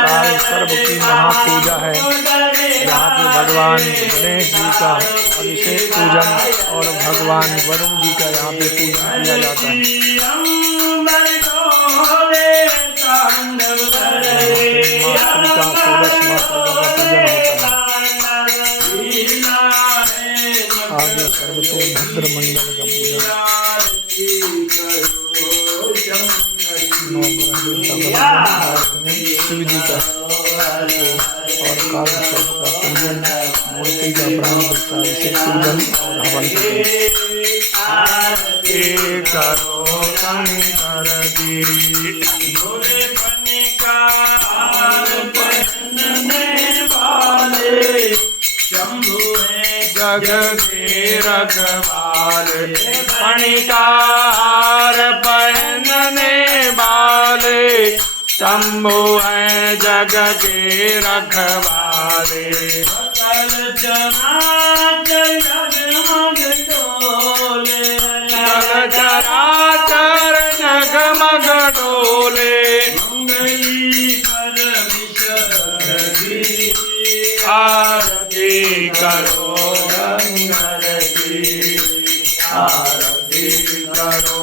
काल सर्प की महापूजा है। यहाँ पे भगवान गणेश जी का अभिषेक पूजन और भगवान वरुण जी का यहाँ पे पूजन किया जाता है। मातृका षोडश मातृका का पूजन होता है। आगे सर्वतो भद्र मंडल का पूजन, शिव जी का और काल सर्प का पूजन, मूर्ति का प्राण का अभिषेक पूजन और हवन करो शंकर जी। जग के रखवाले फणिकार पहनने वाले, शंभु है जग के रखवाले। सकल चराचर जगमग डोले, सकल चराचर जगमग डोले। आरती करो गंगा